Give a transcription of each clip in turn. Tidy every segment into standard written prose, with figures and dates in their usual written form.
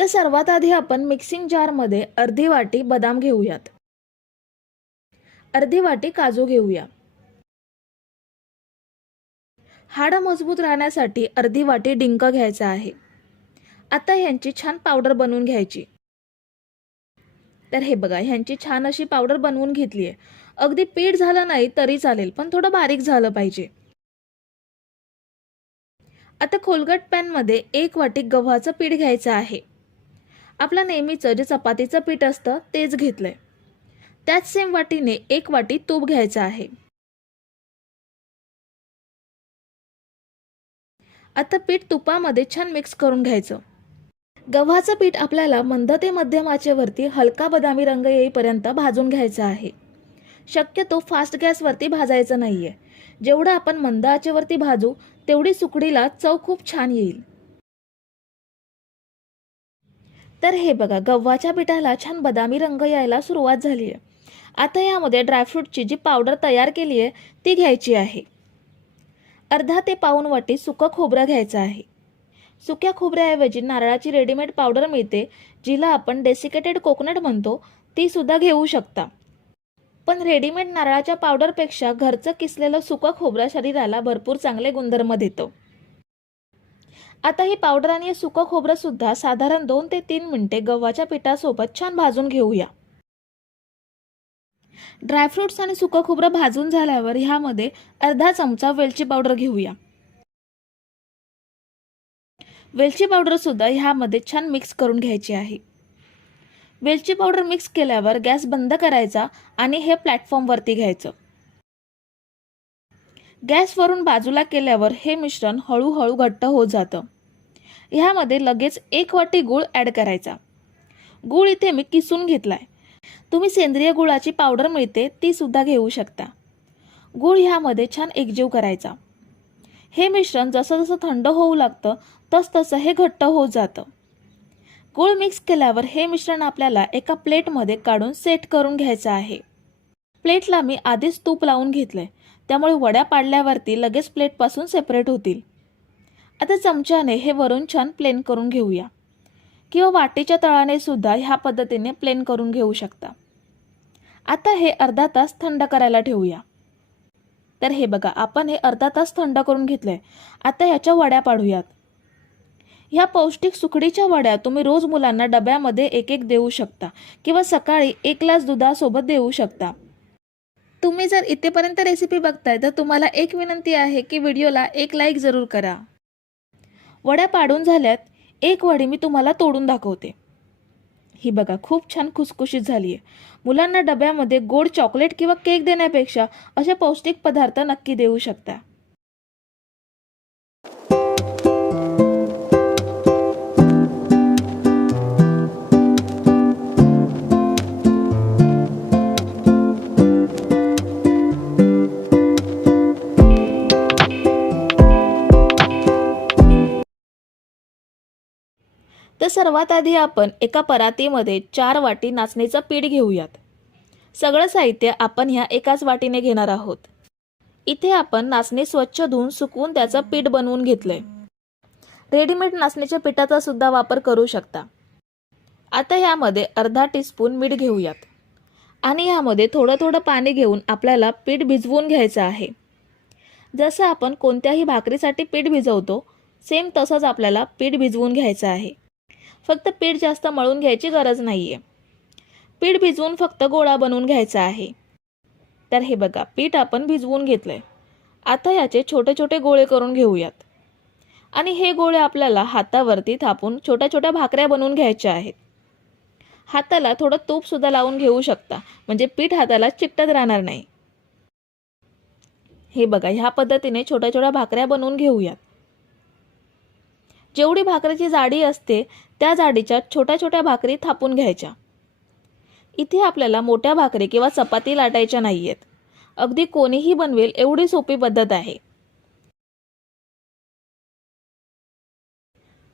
तर सर्वात आधी आपण मिक्सिंग जारमध्ये अर्धी वाटी बदाम घेऊयात, अर्धी वाटी काजू घेऊया, हाड मजबूत राहण्यासाठी अर्धी वाटी डिंक घ्यायचा आहे। आता ह्यांची छान पावडर बनवून घ्यायची। तर हे बघा, ह्यांची छान अशी पावडर बनवून घेतली आहे। अगदी पीठ झालं नाही तरी चालेल, पण थोडं बारीक झालं पाहिजे। आता खोलगट पॅन मध्ये 1 वाटी गव्हाचं पीठ घ्यायचं आहे। आपलं नेहमीचं जे चपातीचं पीठ असतं तेच घेतलंय। त्याच सेम वाटीने 1 वाटी तूप घ्यायचं आहे। आता पीठ तुपामध्ये छान मिक्स करून घ्यायचं। गव्हाचं पीठ आपल्याला मंद ते मध्यम आचेवरती हलका बदामी रंग येईपर्यंत भाजून घ्यायचं आहे। शक्यतो फास्ट गॅसवरती भाजायचं नाहीये। जेवढं आपण मंद आचेवरती भाजू तेवढी सुकडीला चव खूप छान येईल। तर हे बघा, गव्हाच्या पिठाला छान बदामी रंग यायला सुरुवात झाली आहे। आता यामध्ये ड्रायफ्रूटची जी पावडर तयार केली आहे ती घ्यायची आहे। अर्धा ते पाऊण वाटी सुकं खोबरं घ्यायचं आहे। सुक्या खोबऱ्याऐवजी नारळाची रेडीमेड पावडर मिळते, जिला आपण डेसिकेटेड कोकोनट म्हणतो, ती सुद्धा घेऊ शकता। पण रेडीमेड नारळाच्या पावडरपेक्षा घरचं किसलेलं सुकं खोबरं शरीराला भरपूर चांगले गुणधर्म देतं। आता ही पावडर आणि सुकं खोबरं सुद्धा साधारण 2 ते 3 मिनिटे गव्हाच्या पिठासोबत छान भाजून घेऊया। ड्रायफ्रुट्स आणि सुकं खोबरं भाजून झाल्यावर ह्यामध्ये अर्धा चमचा वेलची पावडर घेऊया। वेलची पावडर सुद्धा ह्यामध्ये छान मिक्स करून घ्यायची आहे। वेलची पावडर मिक्स केल्यावर गॅस बंद करायचा आणि हे प्लॅटफॉर्म वरती घ्यायचं। गॅसवरून बाजूला केल्यावर हे मिश्रण हळूहळू घट्ट होत जातं। ह्यामध्ये लगेच 1 वाटी गूळ ॲड करायचा। गूळ इथे मी किसून घेतलाय। तुम्ही सेंद्रिय गुळाची पावडर मिळते ती सुद्धा घेऊ शकता। गूळ ह्यामध्ये छान एकजीव करायचा। हे मिश्रण जसं जसं थंड होऊ लागतं तसं हे घट्ट होत जातं। गूळ मिक्स केल्यावर हे मिश्रण आपल्याला एका प्लेटमध्ये काढून सेट करून घ्यायचं आहे। प्लेटला मी आधीच तूप लावून घेतलंय, त्यामुळे वड्या पाडल्यावरती लगेच प्लेटपासून सेपरेट होतील। आता चमच्याने हे वरून छान प्लेन करून घेऊया, किंवा वाटीच्या तळाने सुद्धा ह्या पद्धतीने प्लेन करून घेऊ शकता। आता हे अर्धा तास थंड करायला ठेवूया। तर हे बघा, आपण हे अर्धा तास थंड करून घेतलंय। आता याच्या वड्या पाडूयात। ह्या पौष्टिक सुकडीच्या वड्या तुम्ही रोज मुलांना डब्यामध्ये एक एक देऊ शकता, किंवा सकाळी 1 ग्लास दुधासोबत देऊ शकता। तुम्ही जर इथेपर्यंत रेसिपी बघताय तर तुम्हाला एक विनंती आहे की व्हिडिओला एक लाईक जरूर करा। वड्या पाडून झाल्यात। एक वडी मी तुम्हाला तोडून दाखवते। ही बघा, खूप छान खुसखुशीत झाली आहे। मुलांना डब्यामध्ये गोड चॉकलेट किंवा केक देण्यापेक्षा असे पौष्टिक पदार्थ नक्की देऊ शकता। तर सर्वात आधी आपण एका परातीमध्ये 4 वाटी नाचणीचं पीठ घेऊयात। सगळं साहित्य आपण ह्या एकाच वाटीने घेणार आहोत। इथे आपण नाचणी स्वच्छ धुवून सुकवून त्याचं पीठ बनवून घेतलंय। रेडीमेड नाचणीच्या पिठाचा सुद्धा वापर करू शकता। आता ह्यामध्ये अर्धा टीस्पून मीठ घेऊयात आणि ह्यामध्ये थोडं थोडं पाणी घेऊन आपल्याला पीठ भिजवून घ्यायचं आहे। जसं आपण कोणत्याही भाकरीसाठी पीठ भिजवतो सेम तसंच आपल्याला पीठ भिजवून घ्यायचं आहे। फक्त पीठ जास्त मळून घ्यायची गरज नाहीये। पीठ भिजवून फक्त गोळा बनवून घ्यायचा आहे। तर हे बघा, पीठ आपण भिजवून घेतलंय। आता याचे छोटे छोटे गोळे करून घेऊयात आणि हे गोळे आपल्याला हातावरती थापून छोट्या छोट्या भाकऱ्या बनवून घ्यायच्या आहेत। हाताला थोडं तूप सुद्धा लावून घेऊ शकता, म्हणजे पीठ हाताला चिकटत राहणार नाही। हे बघा, ह्या पद्धतीने छोट्या छोट्या भाकऱ्या बनवून घेऊयात। जेवढी भाकरीची जाडी असते त्या जाडीच्या छोट्या छोट्या भाकरी थापून घ्यायच्या। इथे आपल्याला मोठ्या भाकरी किंवा चपाती लाटायच्या नाहीयेत। अगदी कोणीही बनवेल एवढी सोपी पद्धत आहे।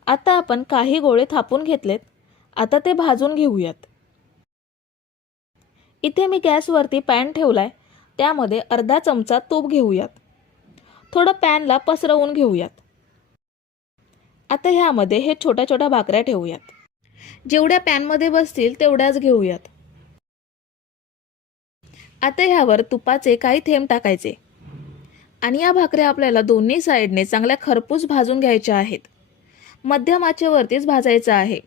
आता आपण काही गोळे थापून घेतलेत। आता ते भाजून घेऊयात। इथे मी गॅसवरती पॅन ठेवलाय, त्यामध्ये अर्धा चमचा तूप घेऊयात। थोडं पॅनला पसरवून घेऊयात। आता ह्यामध्ये हे छोट्या छोट्या भाकऱ्या ठेवूयात। जेवढ्या पॅनमध्ये बसतील तेवढ्याच घेऊयात. आता ह्यावर तुपाचे काही थेंब टाकायचे आणि या भाकऱ्या आपल्याला दोन्ही साईडने चांगल्या खरपूस भाजून घ्यायच्या आहेत. मध्यम आचेवरतीच भाजायचं आहे.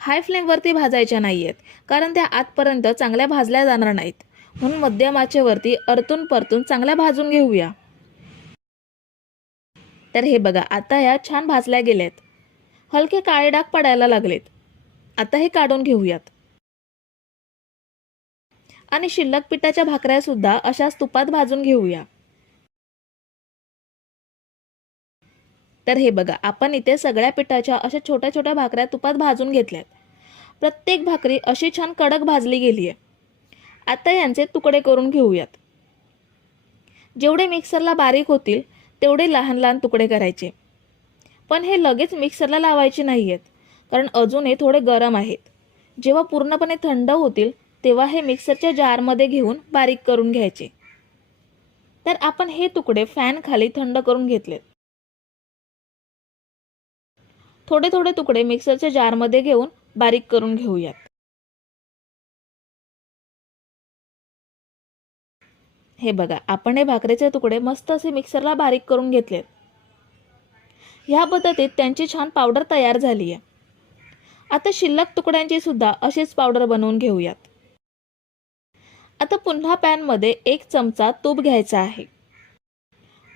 हाय फ्लेमवरती भाजायच्या नाहीयेत, कारण त्या आतपर्यंत चांगल्या भाजल्या जाणार नाहीत. म्हणून मध्यम आचेवरती परतून परतून चांगल्या भाजून घेऊया. तर हे बघा, आता ह्या छान भाजल्या गेल्यात. हलके काळे डाग पडायला लागलेत. आता हे काढून घेऊयात. आणि शिल्लक पिठाच्या भाकऱ्या सुद्धा अशाच तुपात भाजून घेऊया. तर हे बघा, आपण इथे सगळ्या पिठाच्या अशा छोट्या छोट्या भाकऱ्या तुपात भाजून घेतल्यात. प्रत्येक भाकरी अशी छान कडक भाजली गेली आहे. आता यांचे तुकडे करून घेऊयात. जेवढे मिक्सरला बारीक होतील तेवढे लहान लहान तुकडे करायचे. पण हे लगेच मिक्सरला लावायचे नाहीयेत, कारण अजून हे थोडे गरम आहेत. जेव्हा पूर्णपणे थंड होतील तेव्हा हे मिक्सरच्या जारमध्ये घेऊन बारीक करून घ्यायचे. तर आपण हे तुकडे फॅन खाली थंड करून घेतलेत. थोडे थोडे तुकडे मिक्सरच्या जारमध्ये घेऊन बारीक करून घेऊयात. हे बघा, आपण हे भाकरीचे तुकडे मस्त असे मिक्सरला बारीक करून घेतलेत. ह्या पद्धतीत त्यांची छान पावडर तयार झाली आहे. आता शिल्लक तुकड्यांची सुद्धा अशीच पावडर बनवून घेऊयात. आता पुन्हा पॅनमध्ये 1 चमचा तूप घ्यायचा आहे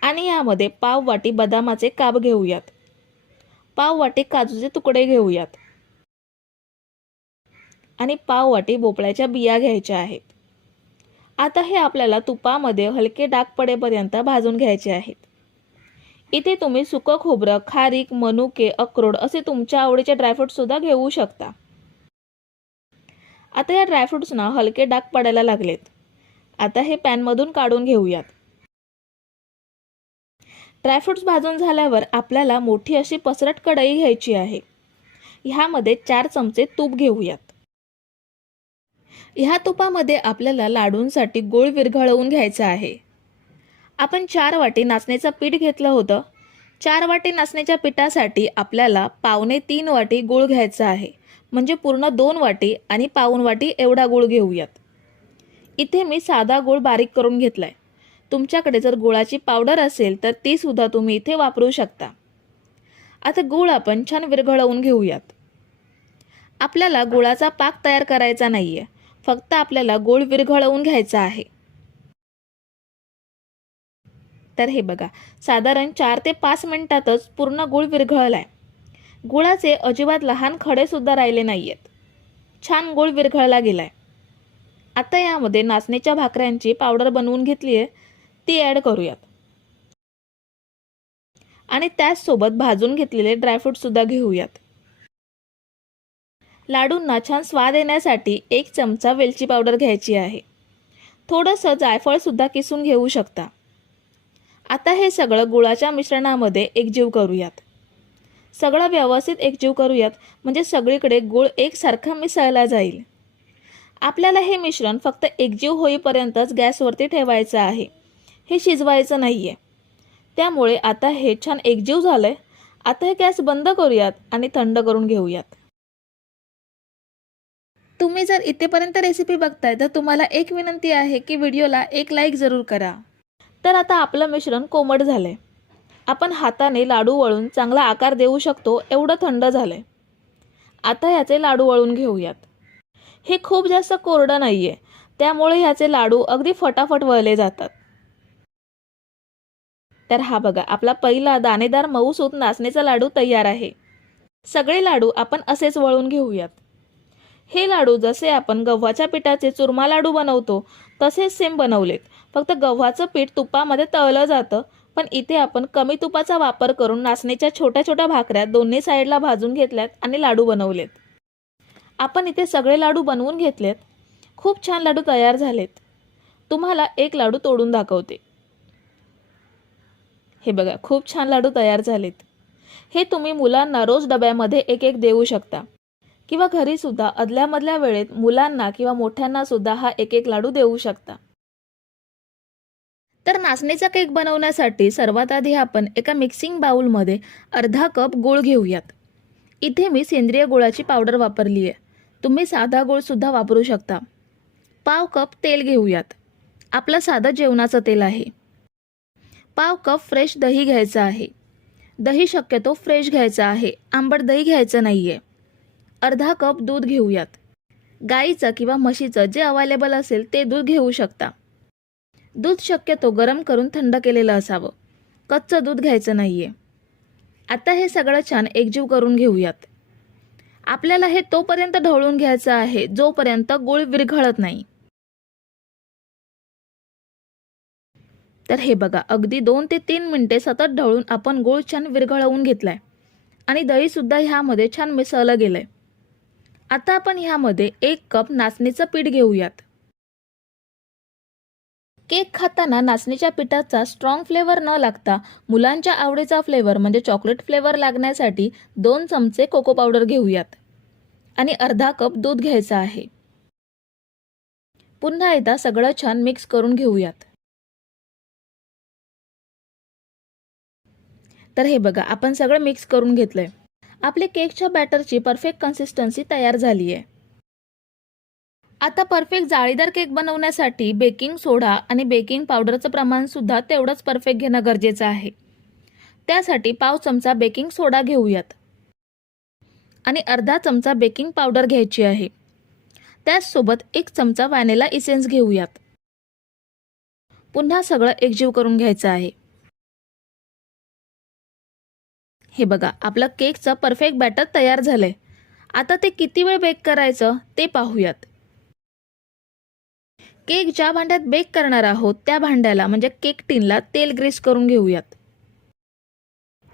आणि यामध्ये पाव वाटी बदामाचे काप घेऊयात. पाव वाटी काजूचे तुकडे घेऊयात आणि पाव वाटी भोपळ्याच्या बिया घ्यायच्या आहेत. आता हे आपल्याला तुपामध्ये हलके डाग पडेपर्यंत भाजून घ्यायचे आहेत. इथे तुम्ही सुकं खोबरं, खारीक, मनुके, अक्रोड असे तुमच्या आवडीचे ड्रायफ्रूट सुद्धा घेऊ शकता. आता या ड्रायफ्रुट्सना हलके डाग पडायला लागलेत. आता हे पॅनमधून काढून घेऊयात. ड्रायफ्रुट्स भाजून झाल्यावर आपल्याला मोठी अशी पसरट कढई घ्यायची आहे. ह्यामध्ये 4 चमचे तूप घेऊयात. ह्या तुपामध्ये आपल्याला लाडूंसाठी गूळ विरघळवून घ्यायचा आहे. आपण 4 वाटी नाचणीचं पीठ घेतलं होतं. 4 वाटी नाचणीच्या पिठासाठी आपल्याला 2.25 वाटी गूळ घ्यायचा आहे. म्हणजे पूर्ण 2 वाटी आणि पाऊण वाटी एवढा गूळ घेऊयात. इथे मी साधा गूळ बारीक करून घेतलाय. तुमच्याकडे जर गुळाची पावडर असेल तर ती सुद्धा तुम्ही इथे वापरू शकता. आता गूळ आपण छान विरघळवून घेऊयात. आपल्याला गुळाचा पाक तयार करायचा नाहीये, फक्त आपल्याला गूळ विरघळवून घ्यायचा आहे. तर हे बघा, साधारण 4 ते 5 मिनिटातच पूर्ण गूळ विरघळलाय. गुळाचे अजिबात लहान खडे सुद्धा राहिले नाहीयेत. छान गूळ विरघळला गेलाय. आता यामध्ये नाचणीच्या भाकऱ्यांची पावडर बनवून घेतली आहे, ती ॲड करूयात आणि त्याचसोबत भाजून घेतलेले ड्रायफ्रूट सुद्धा घेऊयात. लाडूंना छान स्वाद येण्यासाठी 1 चमचा वेलची पावडर घ्यायची आहे. थोडंसं जायफळ सुद्धा किसून घेऊ शकता. आता हे सगळं गुळाच्या मिश्रणामध्ये एकजीव करूयात. सगळं व्यवस्थित एकजीव करूयात, म्हणजे सगळीकडे गूळ एकसारखा मिसळला जाईल. आपल्याला हे मिश्रण फक्त एकजीव होईपर्यंतच गॅसवरती ठेवायचं आहे. हे शिजवायचं नाहीये. त्यामुळे आता हे छान एकजीव झालंय. आता हे गॅस बंद करूयात आणि थंड करून घेऊयात. तुम्ही जर इथेपर्यंत रेसिपी बघताय तर तुम्हाला एक विनंती आहे की व्हिडिओला एक लाईक जरूर करा. तर आता आपलं मिश्रण कोमट झालंय. आपण हाताने लाडू वळून चांगला आकार देऊ शकतो एवढं थंड झालंय. आता ह्याचे लाडू वळून घेऊयात. हे खूप जास्त कोरडं नाहीये, त्यामुळे ह्याचे लाडू अगदी फटाफट वळले जातात. तर हा बघा, आपला पहिला दाणेदार मऊसूत नाचणीचा लाडू तयार आहे. सगळे लाडू आपण असेच वळून घेऊयात. हे लाडू जसे आपण गव्हाच्या पिठाचे चुरमा लाडू बनवतो तसेच सेम बनवलेत. फक्त गव्हाचं पीठ तुपामध्ये तळलं जातं, पण इथे आपण कमी तुपाचा वापर करून नाचणीच्या छोट्या छोट्या भाकऱ्या दोन्ही साईडला भाजून घेतल्यात आणि लाडू बनवलेत. आपण इथे सगळे लाडू बनवून घेतलेत. खूप छान लाडू तयार झालेत. तुम्हाला एक लाडू तोडून दाखवते. हे बघा, खूप छान लाडू तयार झालेत. हे तुम्ही मुलांना रोज डब्यामध्ये एक एक देऊ शकता किंवा घरी सुद्धा अदल्यामधल्या वेळेत मुलांना किंवा मोठ्यांना सुद्धा हा एक एक लाडू देऊ शकता. तर नाचणीचा केक बनवण्यासाठी सर्वात आधी आपण एका मिक्सिंग बाउलमध्ये अर्धा कप गूळ घेऊयात इथे मी सेंद्रिय गुळाची पावडर वापरली आहे. तुम्ही साधा गुळसुद्धा वापरू शकता. पाव कप तेल घेऊयात. आपलं साधं जेवणाचं तेल आहे. पाव कप फ्रेश दही घ्यायचं आहे. दही शक्यतो फ्रेश घ्यायचं आहे, आंबट दही घ्यायचं नाही आहे. अर्धा कप दूध घेऊयात. गाईचं किंवा म्हशीचं जे अवेलेबल असेल ते दूध घेऊ शकता. दूध शक्यतो गरम करून थंड केलेलं असावं. कच्चं दूध घ्यायचं नाही आहे. आता हे सगळं छान एकजीव करून घेऊयात. आपल्याला हे तोपर्यंत ढवळून घ्यायचं आहे जोपर्यंत गूळ विरघळत नाही. तर हे बघा, अगदी 2 ते 3 मिनिटे सतत ढवळून आपण गूळ छान विरघळवून घेतलाय आणि दही सुद्धा ह्यामध्ये छान मिसळलं गेलंय. आता आपण ह्यामध्ये 1 कप नाचणीचं पीठ घेऊयात. केक खाताना नाचणीच्या पिठाचा स्ट्रॉंग फ्लेवर न लागता मुलांच्या आवडीचा फ्लेवर म्हणजे चॉकलेट फ्लेवर लागण्यासाठी 2 चमचे कोको पावडर घेऊयात आणि अर्धा कप दूध घ्यायचं आहे. पुन्हा एकदा सगळं छान मिक्स करून घेऊयात. तर हे बघा, आपण सगळं मिक्स करून घेतलंय. आपले केकच्या बॅटरची परफेक्ट कन्सिस्टन्सी तयार झाली आहे. आता परफेक्ट जाळीदार केक बनवण्यासाठी बेकिंग सोडा आणि बेकिंग पावडरचं प्रमाण सुद्धा तेवढंच परफेक्ट घेणं गरजेचं आहे. त्यासाठी पाव चमचा बेकिंग सोडा घेऊयात आणि अर्धा चमचा बेकिंग पावडर घ्यायची आहे. त्याचसोबत 1 चमचा व्हॅनिला इसेन्स घेऊयात. पुन्हा सगळं एकजीव करून घ्यायचं आहे. हे बघा, आपलं केकचं परफेक्ट बॅटर तयार झालंय. आता ते किती वेळ बेक करायचं ते पाहूयात. केक ज्या भांड्यात बेक करणार आहोत त्या भांड्याला म्हणजे केक टिनला तेल ग्रीस करून घेऊयात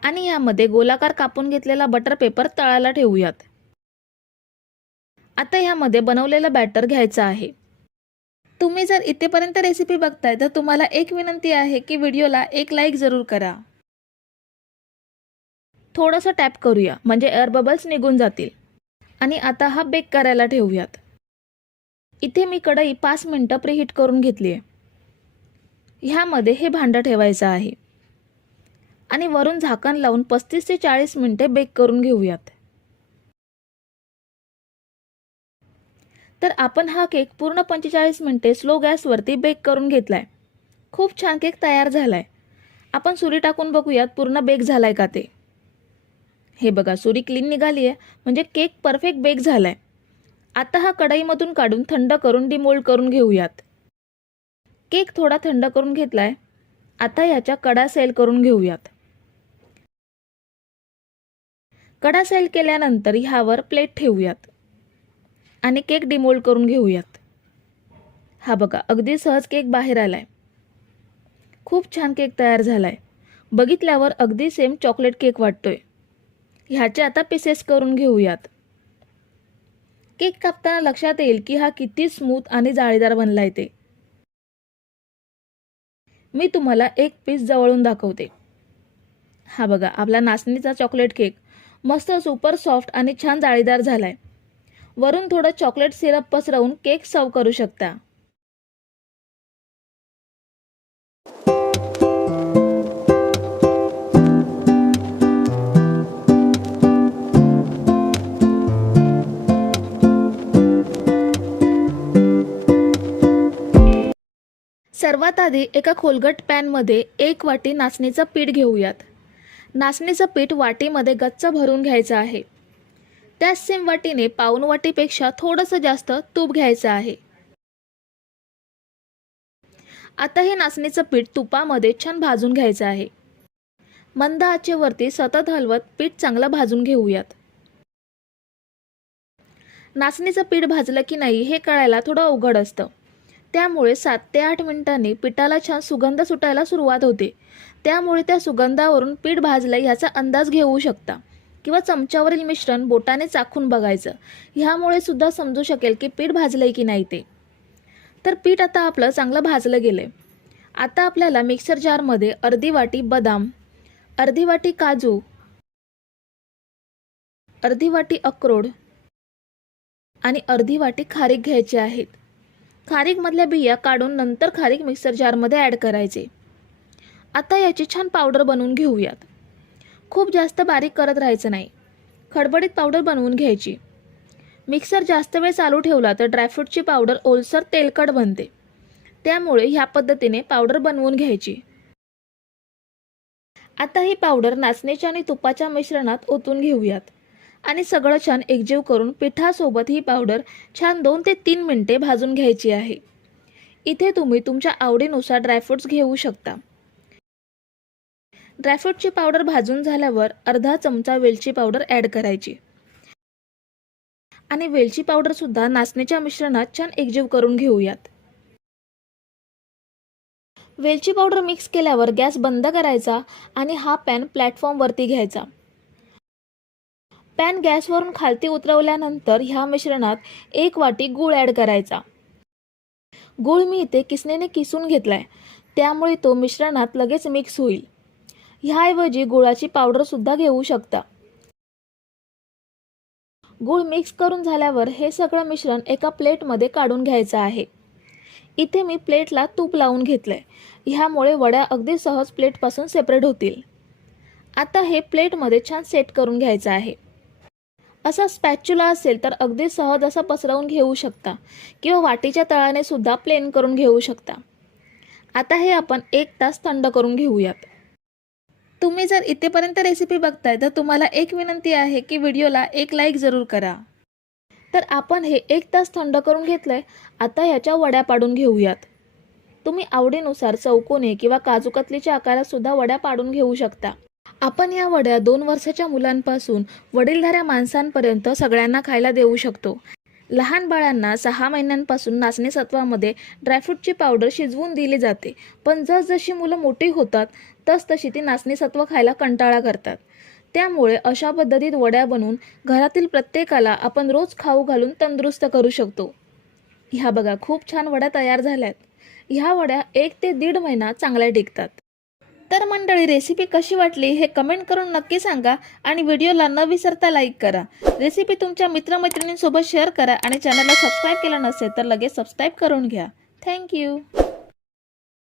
आणि यामध्ये गोलाकार कापून घेतलेला बटर पेपर तळाला ठेवूयात. आता यामध्ये बनवलेलं बॅटर घ्यायचं आहे. तुम्ही जर इथेपर्यंत रेसिपी बघताय तर तुम्हाला एक विनंती आहे की व्हिडिओला एक लाईक जरूर करा. थोडंसं टॅप करूया म्हणजे एअर बबल्स निघून जातील. आणि आता हा बेक करायला ठेवूयात. इथे मी कढई 5 मिनिटं प्रीहीट करून घेतली आहे. ह्यामध्ये हे भांडं ठेवायचं आहे आणि वरून झाकण लावून 35 ते 40 मिनिटे बेक करून घेऊयात. तर आपण हा केक पूर्ण 45 मिनिटे स्लो गॅसवरती बेक करून घेतलाय. खूप छान केक तयार झालाय. आपण सुरी टाकून बघूयात पूर्ण बेक झालाय का ते. हे बघा, सुरी क्लीन निघाली आहे म्हणजे केक परफेक्ट बेक झालाय. आता हा कढईमधून काढून थंड करून डिमोल्ड करून घेऊयात. केक थोडा थंड करून घेतलाय. आता याच्या कडा सैल करून घेऊयात. कडा सैल केल्यानंतर ह्यावर प्लेट ठेवूयात आणि केक डिमोल्ड करून घेऊयात. हा बघा, अगदी सहज केक बाहेर आलाय. खूप छान केक तयार झालाय. बघितल्यावर अगदी सेम चॉकलेट केक वाटतोय. ह्याचे आता पीसेस करून घेऊयात. केक कापताना लक्षात येईल की हा किती स्मूथ आणि जाळीदार बनलाय ते. मी तुम्हाला एक पीस जवळून दाखवते. हा बघा, आपला नाचणीचा चॉकलेट केक मस्त सुपर सॉफ्ट आणि छान जाळीदार झालाय. वरून थोडं चॉकलेट सिरप पसरवून केक सर्व करू शकता. सर्वात आधी एका खोलगट पॅनमध्ये 1 वाटी नाचणीचं पीठ घेऊयात. नाचणीचं पीठ वाटीमध्ये गच्च भरून घ्यायचं आहे. त्याच सेम वाटीने पाऊण वाटीपेक्षा थोडंसं जास्त तूप घ्यायचं आहे. आता हे नाचणीचं पीठ तुपामध्ये छान भाजून घ्यायचं आहे. मंद आचेवरती सतत हलवत पीठ चांगलं भाजून घेऊयात. नाचणीचं पीठ भाजलं की नाही हे कळायला थोडं अवघड असतं. त्यामुळे 7 ते 8 मिनिटांनी पिठाला छान सुगंध सुटायला सुरुवात होते. त्यामुळे त्या सुगंधावरून पीठ भाजलंय ह्याचा अंदाज घेऊ शकता किंवा चमच्यावरील मिश्रण बोटाने चाखून बघायचं. ह्यामुळे सुद्धा समजू शकेल की पीठ भाजलंय की नाही ते. तर पीठ आता आपलं चांगलं भाजलं गेलंय. आता आपल्याला मिक्सर जारमध्ये अर्धी वाटी बदाम, अर्धी वाटी काजू, अर्धी वाटी अक्रोड आणि अर्धी वाटी खारीक घ्यायचे आहेत. खारीकमधल्या बिया काढून नंतर खारीक मिक्सर जारमध्ये ॲड करायचे. आता याची छान पावडर बनवून घेऊयात. खूप जास्त बारीक करत राहायचं नाही. खडबडीत पावडर बनवून घ्यायची। मिक्सर जास्त वेळ चालू ठेवला तर ड्रायफ्रूटची पावडर ओलसर तेलकट बनते, त्यामुळे ह्या पद्धतीने पावडर बनवून घ्यायची। आता ही पावडर नाचणीच्या आणि तुपाच्या मिश्रणात ओतून घेऊयात आणि सगळं छान एकजीव करून पिठासोबत ही पावडर छान 2 ते 3 मिनिटे भाजून घ्यायची आहे। इथे तुम्ही तुमच्या आवडीनुसार ड्रायफ्रूट्स घेऊ शकता। ड्रायफ्रूटची पावडर भाजून झाल्यावर अर्धा चमचा वेलची पावडर ॲड करायची आणि वेलची पावडर सुद्धा नाचणीच्या मिश्रणात छान एकजीव करून घेऊयात। वेलची पावडर मिक्स केल्यावर गॅस बंद करायचा आणि हा पॅन प्लॅटफॉर्मवरती घ्यायचा। पॅन गॅसवरून खालती उतरवल्यानंतर ह्या मिश्रणात 1 वाटी गूळ ॲड करायचा। गूळ मी इथे किसणीने किसून घेतलाय, त्यामुळे तो मिश्रणात लगेच मिक्स होईल। ह्याऐवजी गुळाची पावडर सुद्धा घेऊ शकता। गूळ मिक्स करून झाल्यावर हे सगळं मिश्रण एका प्लेटमध्ये काढून घ्यायचं आहे। इथे मी प्लेटला तूप लावून घेतलंय, ह्यामुळे वड्या अगदी सहज प्लेटपासून सेपरेट होतील। आता हे प्लेटमध्ये छान सेट करून घ्यायचं आहे। असा स्पॅच्युला असेल तर अगदी सहज असा पसरवून घेऊ शकता किंवा वाटीच्या तळाने सुद्धा प्लेन करून घेऊ शकता। आता हे आपण 1 तास थंड करून घेऊयात। तुम्ही जर इथेपर्यंत रेसिपी बघताय तर तुम्हाला एक विनंती आहे की व्हिडिओला एक लाईक जरूर करा। तर आपण हे 1 तास थंड करून घेतलंय। आता ह्याच्या वड्या पाडून घेऊयात। तुम्ही आवडीनुसार चौकोनी किंवा काजू कतलीच्या आकारात सुद्धा वड्या पाडून घेऊ शकता। आपण या वड्या 2 वर्षाच्या मुलांपासून वडीलधाऱ्या माणसांपर्यंत सगळ्यांना खायला देऊ शकतो। लहान बाळांना 6 महिन्यांपासून नाचणी सत्वामध्ये ड्रायफ्रूटची पावडर शिजवून दिली जाते, पण जसजशी मुलं मोठी होतात तसतशी ती नाचणी सत्व खायला कंटाळा करतात। त्यामुळे अशा पद्धतीत वड्या बनवून घरातील प्रत्येकाला आपण रोज खाऊ घालून तंदुरुस्त करू शकतो। ह्या बघा, खूप छान वड्या तयार झाल्यात। ह्या वड्या 1 ते 1.5 महिना चांगल्या टिकतात। तर मंडळी, रेसिपी कशी वाटली हे कमेंट करून नक्की सांगा आणि व्हिडिओला न विसरता लाईक करा। रेसिपी तुमच्या मित्रमैत्रिणींसोबत शेअर करा आणि चॅनलला सबस्क्राईब केलं नसेल तर लगेच सबस्क्राईब करून घ्या। थँक्यू।